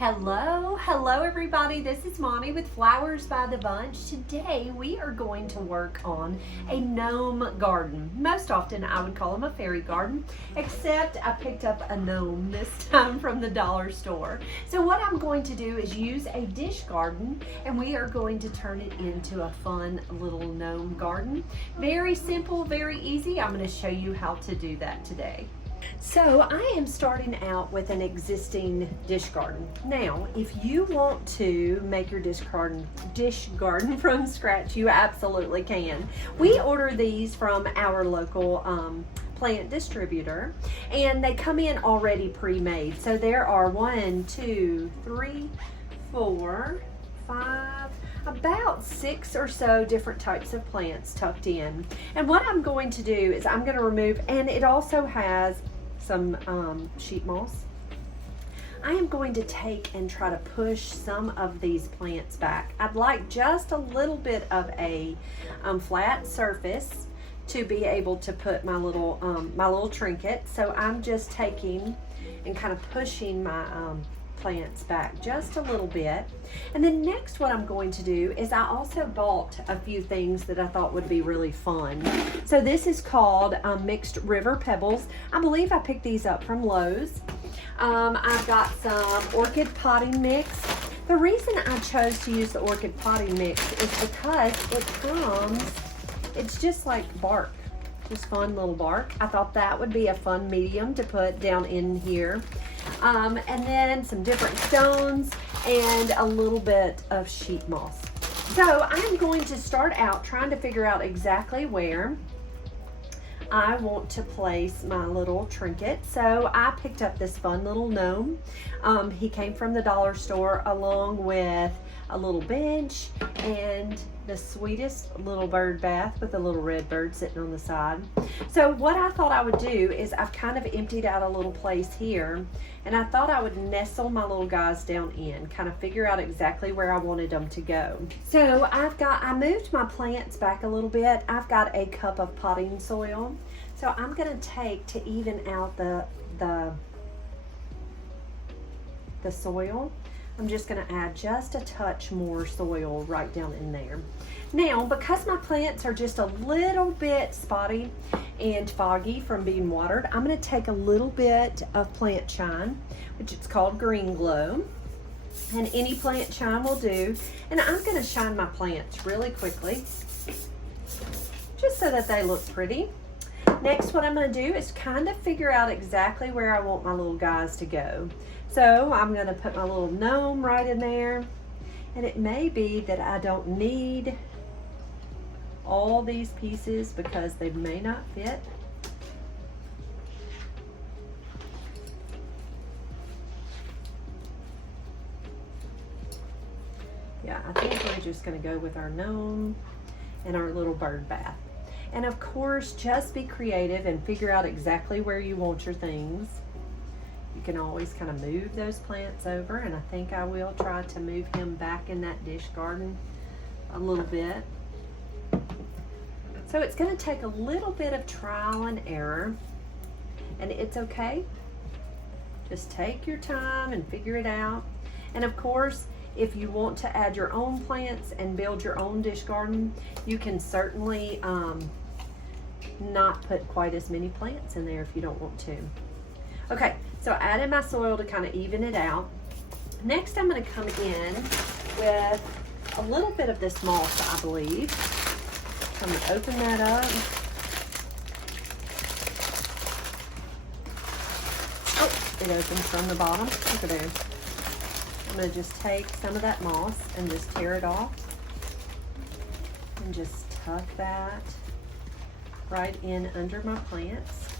Hello everybody. This is Mommy with Flowers by the Bunch. Today we are going to work on a gnome garden. Most often I would call them a fairy garden, except I picked up a gnome this time from the dollar store. So what I'm going to do is use a dish garden and we are going to turn it into a fun little gnome garden. Very simple, very easy. I'm going to show you how to do that today. So I am starting out with an existing dish garden. Now, if you want to make your dish garden from scratch, you absolutely can. We order these from our local plant distributor, and they come in already pre-made. So there are 1, 2, 3, 4, 5, about 6 or so different types of plants tucked in. And what I'm going to do is I'm going to remove, and it also has some sheet moss. I am going to take and try to push some of these plants back. I'd like just a little bit of a flat surface to be able to put my little trinket. So I'm just taking and kind of pushing my plants back just a little bit. And then next what I'm going to do is I also bought a few things that I thought would be really fun. So this is called mixed river pebbles. I believe I picked these up from Lowe's. I've got some orchid potting mix. The reason I chose to use the orchid potting mix is because it's just like bark, just fun little bark. I thought that would be a fun medium to put down in here. And then some different stones and a little bit of sheet moss. So I'm going to start out trying to figure out exactly where I want to place my little trinket. So I picked up this fun little gnome. He came from the dollar store along with a little bench and the sweetest little bird bath with a little red bird sitting on the side. So what I thought I would do is I've kind of emptied out a little place here, and I thought I would nestle my little guys down in, kind of figure out exactly where I wanted them to go. So I moved my plants back a little bit. I've got a cup of potting soil. So I'm gonna take to even out the soil. I'm just going to add just a touch more soil right down in there. Now, because my plants are just a little bit spotty and foggy from being watered, I'm going to take a little bit of plant shine, which is called Green Glow. And any plant shine will do. And I'm going to shine my plants really quickly, just so that they look pretty. Next, what I'm going to do is kind of figure out exactly where I want my little guys to go. So I'm going to put my little gnome right in there, and it may be that I don't need all these pieces because they may not fit. Yeah, I think we're just going to go with our gnome and our little bird bath. And of course, just be creative and figure out exactly where you want your things. You can always kind of move those plants over, and I think I will try to move him back in that dish garden a little bit. So it's going to take a little bit of trial and error, and it's okay. Just take your time and figure it out. And of course, if you want to add your own plants and build your own dish garden, you can certainly not put quite as many plants in there if you don't want to. Okay, so I added my soil to kind of even it out. Next, I'm going to come in with a little bit of this moss, I believe. I'm going to open that up. Oh, it opens from the bottom. Look at there. I'm going to just take some of that moss and just tear it off. And just tuck that right in under my plants.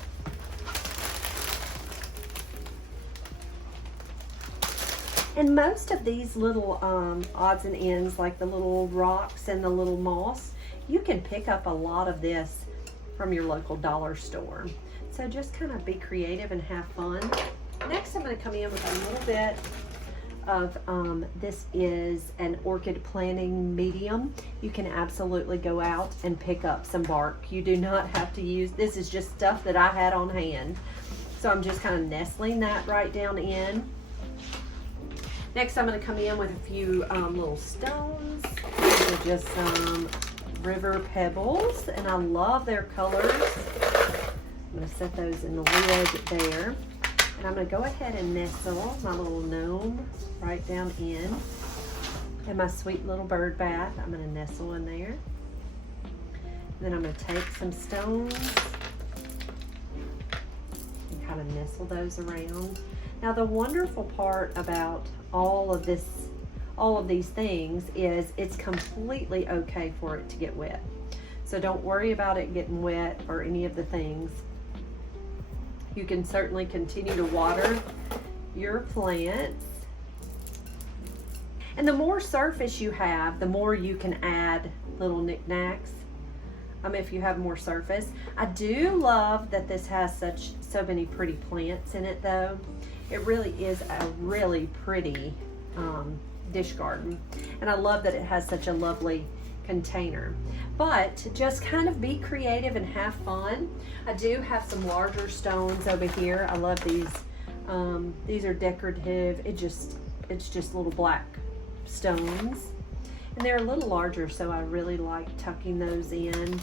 And most of these little odds and ends, like the little rocks and the little moss, you can pick up a lot of this from your local dollar store. So just kind of be creative and have fun. Next, I'm going to come in with a little bit of, this is an orchid planting medium. You can absolutely go out and pick up some bark. You do not have to use, this is just stuff that I had on hand. So I'm just kind of nestling that right down in. Next, I'm going to come in with a few little stones. These are just some river pebbles, and I love their colors. I'm going to set those in the lid there. And I'm going to go ahead and nestle my little gnome right down in. And my sweet little bird bath, I'm going to nestle in there. Then I'm going to take some stones and kind of nestle those around. Now the wonderful part about all of these things is it's completely okay for it to get wet. So don't worry about it getting wet or any of the things. You can certainly continue to water your plants. And the more surface you have, the more you can add little knickknacks. If you have more surface. I do love that this has so many pretty plants in it though. It really is a really pretty dish garden. And I love that it has such a lovely container. But just kind of be creative and have fun. I do have some larger stones over here. I love these. These are decorative. It's just little black stones. And they're a little larger, so I really like tucking those in.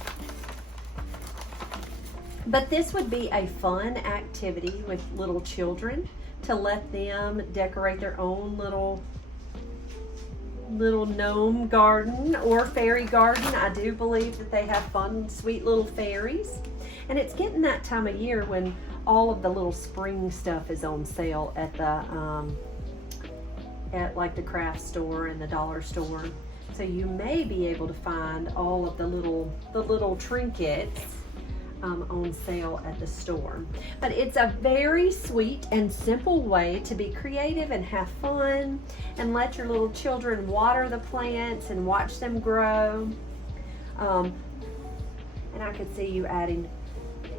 But this would be a fun activity with little children to let them decorate their own little gnome garden or fairy garden. I do believe that they have fun, sweet little fairies. And it's getting that time of year when all of the little spring stuff is on sale at the like the craft store and the dollar store. So you may be able to find all of the little trinkets on sale at the store. But it's a very sweet and simple way to be creative and have fun and let your little children water the plants and watch them grow. And I could see you adding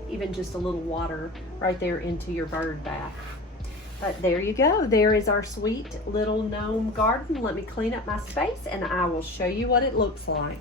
even just a little water right there into your bird bath. But there you go. There is our sweet little gnome garden. Let me clean up my space and I will show you what it looks like.